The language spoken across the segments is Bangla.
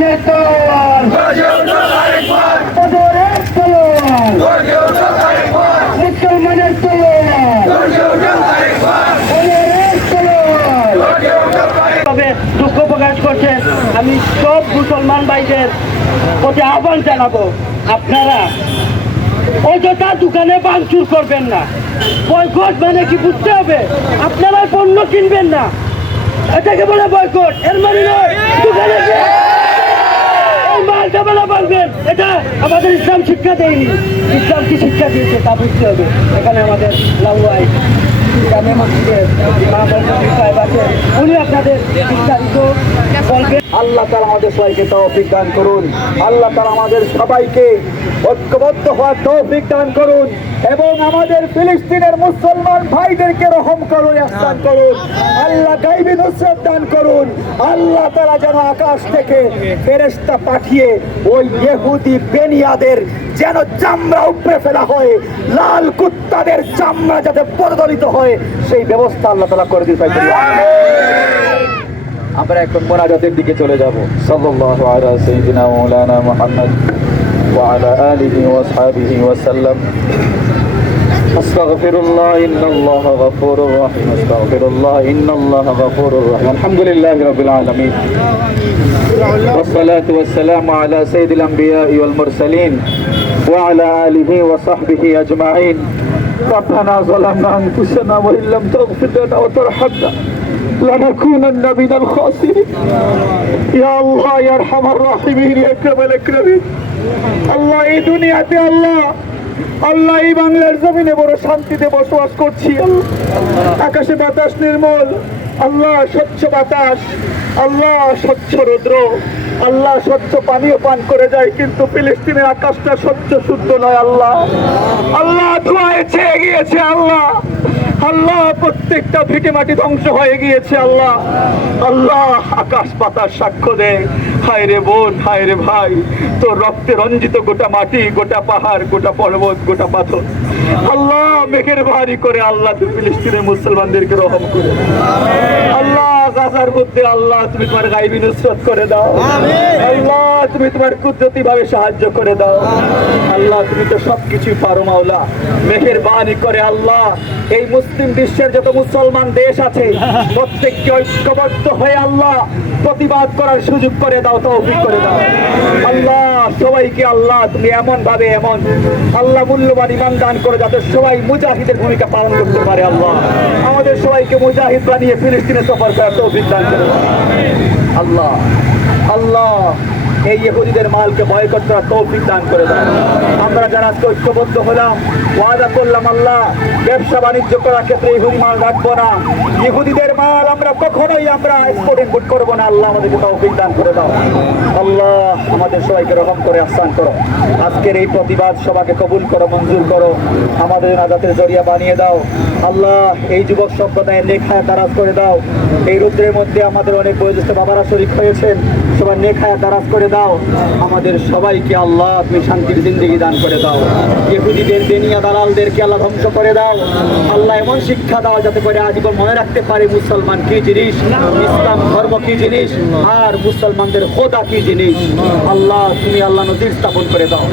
মুসলমানের তলোয়ার বদরের তলোয়ার মুসলমানের তলোয়ার বদরের তলোয়ার। তবে দুঃখ প্রকাশ করছেন, আমি সব মুসলমান ভাইদের প্রতি আহ্বান জানাবো, আপনারা অযথা দোকানে ভাঙচুর করবেন না। বয়কট মানে কি বুঝতে হবে, আপনারা পণ্য কিনবেন না, এটাকে বলে বয়কট। এর মানে নয় দোকানে মালটা বেলা ভাঙবেন, এটা আমাদের ইসলাম শিক্ষা দেয়নি। ইসলাম কি শিক্ষা দিয়েছে তা বুঝতে হবে। এখানে আমাদের লাউয়াই গ্রামে মসজিদের সাহেব আছে, উনি আপনাদের বিস্তারিত বলবেন। আল্লাহ তাআলা আমাদের সবাইকে তৌফিক দান করুন। আল্লাহ তাআলা আমাদের সবাইকে ঐক্যবদ্ধ হওয়ার তৌফিক দান করুন এবং আমাদের ফিলিস্তিনের মুসলমান ভাইদেরকে রহম করুন, ইহসান করুন। আল্লাহ গায়বী নুসরত দান করুন। আল্লাহ তাআলা যেন আকাশ থেকে ফেরেশতা পাঠিয়ে ওই ইহুদি বেনিয়াদের যেন চামড়া উপড়ে ফেলা হয়, লাল কুত্তাদের চামড়া যাতে প্রদলিত হয় সেই ব্যবস্থা আল্লাহ তাআলা করে দিতে পারেন। আমরা এখন মোনাজাতের দিকে চলে যাব। সাল্লাল্লাহু আলা সাইয়্যিদিনা মাওলানা মুহাম্মদ ওয়া আলা আলিহি ওয়া আসহাবিহি ওয়া সাল্লাম। আস্তাগফিরুল্লাহ ইন্নাল্লাহা গফুরুর রহিম। আস্তাগফিরুল্লাহ ইন্নাল্লাহা গফুরুর রহিম। আলহামদুলিল্লাহি রাব্বিল আলামিন। والصلاة والسلام على سيد الأنبياء والمرسلين وعلى آله وصحبه أجمعين. ربنا ظلمنا أنفسنا وإن لم تغفر لنا وترحمنا لنكونن من الخاسرين. يا الله يا أرحم الراحمين يا أكرم الأكرمين. আল্লাহ এই দুনিয়াতে আল্লাহ এই বাংলার জমিনে বড় শান্তিতে বসবাস করছি। আকাশে বাতাস নির্মল, আল্লাহ স্বচ্ছ বাতাস, আল্লাহ স্বচ্ছ রৌদ্র, আল্লাহ স্বচ্ছ পানীয় পান করে যায়, কিন্তু ফিলিস্তিনের আকাশটা স্বচ্ছ শুদ্ধ নয়। আল্লাহ ধোঁয়ায় ছেয়ে গিয়েছে। আল্লাহ প্রত্যেকটা ভিটে মাটি ধ্বংস হয়ে গিয়েছে। আল্লাহ আকাশ বাতাস সাক্ষ্য দেয়, হায় রে বোন, হায় রে ভাই, তোর রক্তে রঞ্জিত গোটা মাটি, গোটা পাহাড়, গোটা পর্বত, গোটা পাথর। আল্লাহ মেঘের ভারী করে আল্লাহ তুমি ফিলিস্তিনের মুসলমানদেরকে রহম করে আল্লাহ গাজার মধ্যে আল্লাহ তুমি তোমার গায়বী নুসরত করে দাও। আল্লাহ তুমি তোমার কুদরতি ভাবে সাহায্য করে দাও। আল্লাহ তুমি তো সবকিছুই পারো মাওলা, মেহেরবানি করে আল্লাহ এই মুসলিম বিশ্বের যত মুসলমান দেশ আছে প্রত্যেককে ঐক্যবদ্ধ হয়ে আল্লাহ প্রতিবাদ করার সুযোগ করে দাও, তৌফিক করে দাও। আল্লাহ সবাইকে আল্লাহ তুমি এমন ভাবে আল্লাহ মূল্যবান ঈমান দান করে যাতে সবাই মুজাহিদের ভূমিকা পালন করতে পারে। আল্লাহ আমাদের সবাইকে মুজাহিদ বানিয়ে ফিলিস্তিনে সফর করার তৌফিক দান করে দাও। আল্লাহ এই ইহুদিদের মালকে বয়কট করার তৌফিক দান করে দাও। আমরা যারা আজকে ঐক্যবদ্ধ হলাম, ওয়াদা করলাম আল্লাহ ব্যবসা বাণিজ্য করার ক্ষেত্রে ইহুদি মাল রাখবো না, ইহুদিদের মাল আমরা কখনোই এক্সপোর্ট ইম্পোর্ট করবো না। আল্লাহ আমাদেরকে তৌফিক দান করে দাও। আল্লাহ আমাদের সবাইকে রহম করে আহসান করো। আজকের এই প্রতিবাদ সভাকে কবুল করো, মঞ্জুর করো, আমাদের নাজাতের জরিয়া বানিয়ে দাও। আল্লাহ এই যুবক সম্প্রদায়ের নেখায়া দারাজ করে দাও। এই রুদ্রের মধ্যে আমাদের অনেক বয়োজ্যেষ্ঠ বাবারা শরীক হয়েছেন, সবার নেখায়া দারাজ করে দাও। আমাদের সবাইকে আল্লাহ তুমি শান্তির জিন্দেগি দান করে দাও। ইহুদিদের বেনিয়া দালালদেরকে আল্লাহ ধ্বংস করে দাও। আল্লাহ এমন শিক্ষা দাও যাতে করে আজীবন মনে রাখতে পারে মুসলমান কি জিনিস, ইসলাম ধর্ম কি জিনিস, আর মুসলমানদের খোদা কি জিনিস। আল্লাহ তুমি আল্লাহ নজির স্থাপন করে দাও।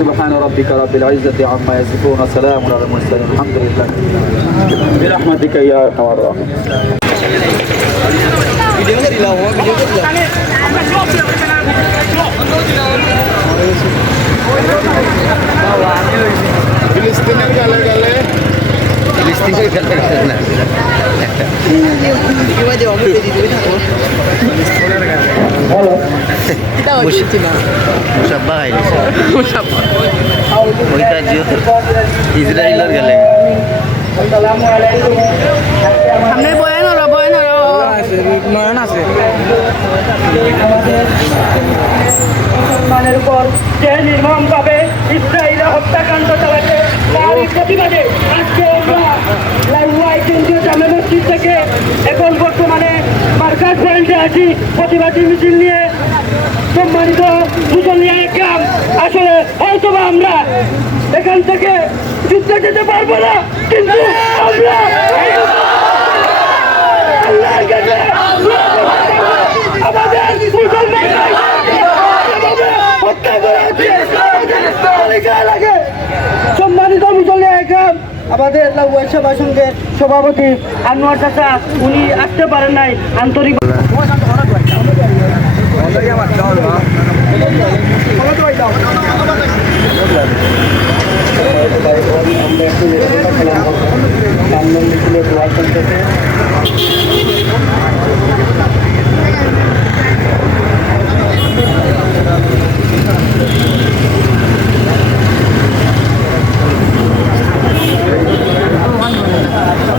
سبحان ربك رب العزة عما يصفون وسلام على المرسلين الحمد لله برحمتك يا أرحم الراحمين. ফিলিস্তিনের গালে গালে ইসরায়েলের গেলে নয়ন আছে মুসলমানের উপর যে নির্মম ভাবে ইসরায়েল হত্যাকাণ্ড চালাচ্ছে তারই প্রতিবাদে আজকে আমরা লাউয়াই কেন্দ্রীয় জামে মসজিদ থেকে এখন বর্তমানে মার্কাজ পয়েন্টে আছি প্রতিবাদী মিছিল নিয়ে। সম্মানিত মুসলিয়া গ্রাম, আসলে হয়তোবা আমরা এখান থেকে যুদ্ধে যেতে পারবো না, কিন্তু আমরা আল্লাহর কাছে আমাদের আমাদের লাউয়াই সেবা সংঘের সভাপতি আনোয়ার চাচা উনি আসতে পারেন নাই আন্তরিক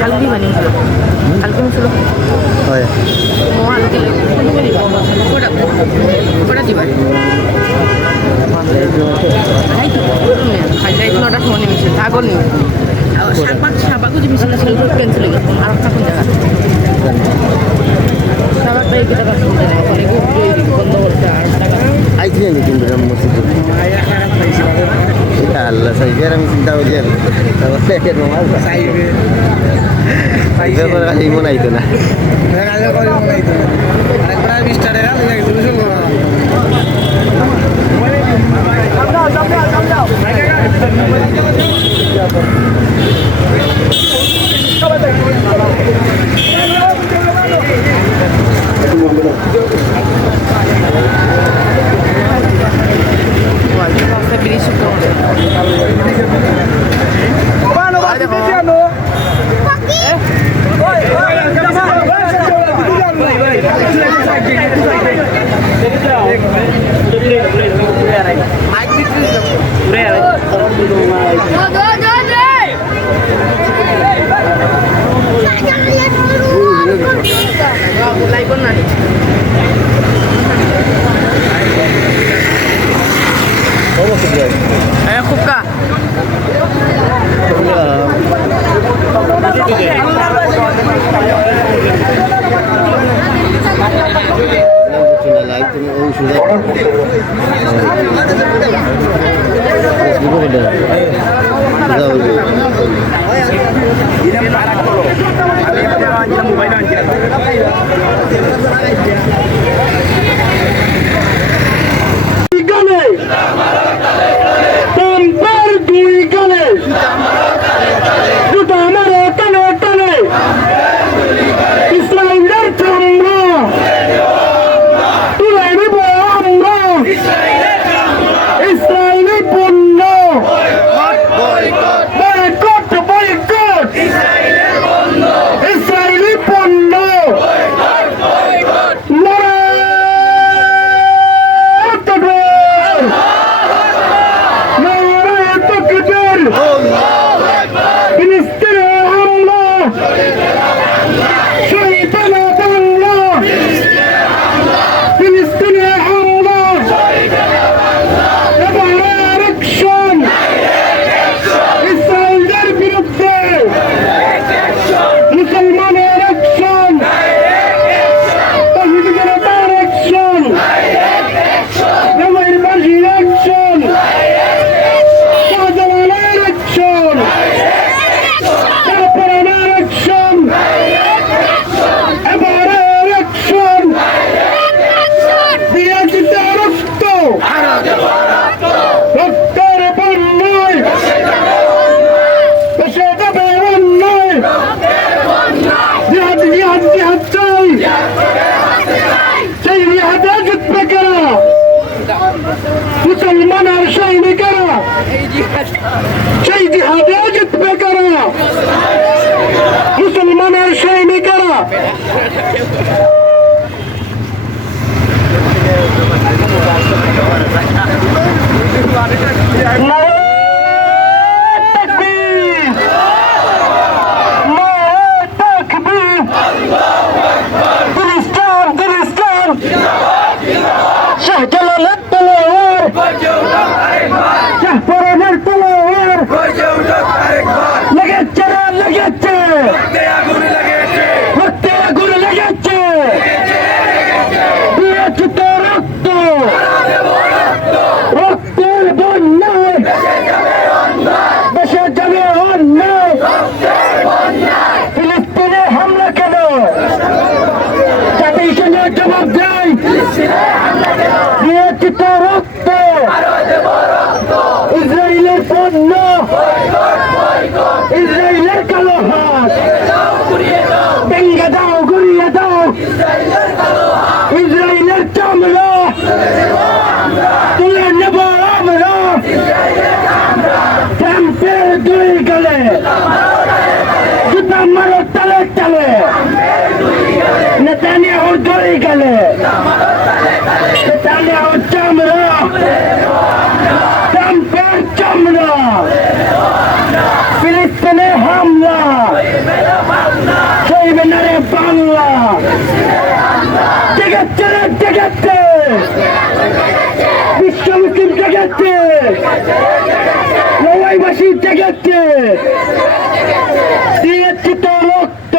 কালকে দিবা নি কালকে মিছিল হয় কালকে কোটা দিবা হাইলাইট নটা ফোন মিছিল আগর নি সাবাকু যে মিছিল ছিল ক্যান্সেল হয়ে গেছে আর একটা কোন জায়গা সাবাক ভাই কিটা কাজ করতে না মানে বন্ধ করতে আর টাকা আইছি আমি কিন্তু মসজিদে আল্লাহ সাইকের আমি চিন্তা করি তারপরে রোমাল সাইবে সাইবে এই মনে আইতো না আগে করে মনে আইতো আরেকবার 20 টাকা লাগে শুরু করো খুবকা মুসলমান আর সৈনিকেরা সেই জিহাদে জিতবে কারা মুসলমান আর সৈনিকেরা শাহজালালের তলোয়ার শাহপরানের তলোয়ার লেগেছে না লেগেছে রক্তে আগুন লেগেছে দিয়েছে তো রক্ত রক্তের বন্যায় দেশে যাবে অন্যায় ফিলিস্তিনে হামলা কেন জাতিসংঘের জবাব দেয় দিয়েছে তো রক্ত ইসরায়েলের পণ্য ইসরায়েল তুলে নেব আমরা ট্রাম্পের দুই গেলে জুতা মারো তালে তালে নেতানিয়াহুর দুই গেলে নেতানিয়াহুর চামড়া ট্রাম্পের চামড়া ফিলিস্তিনে হামলা চলবে না রে বাংলা জেগেছে রে জেগেছে বিশ্ব মুসলিম জেগেছে লড়াইবাসী জেগেছে দিয়েছি তো রক্ত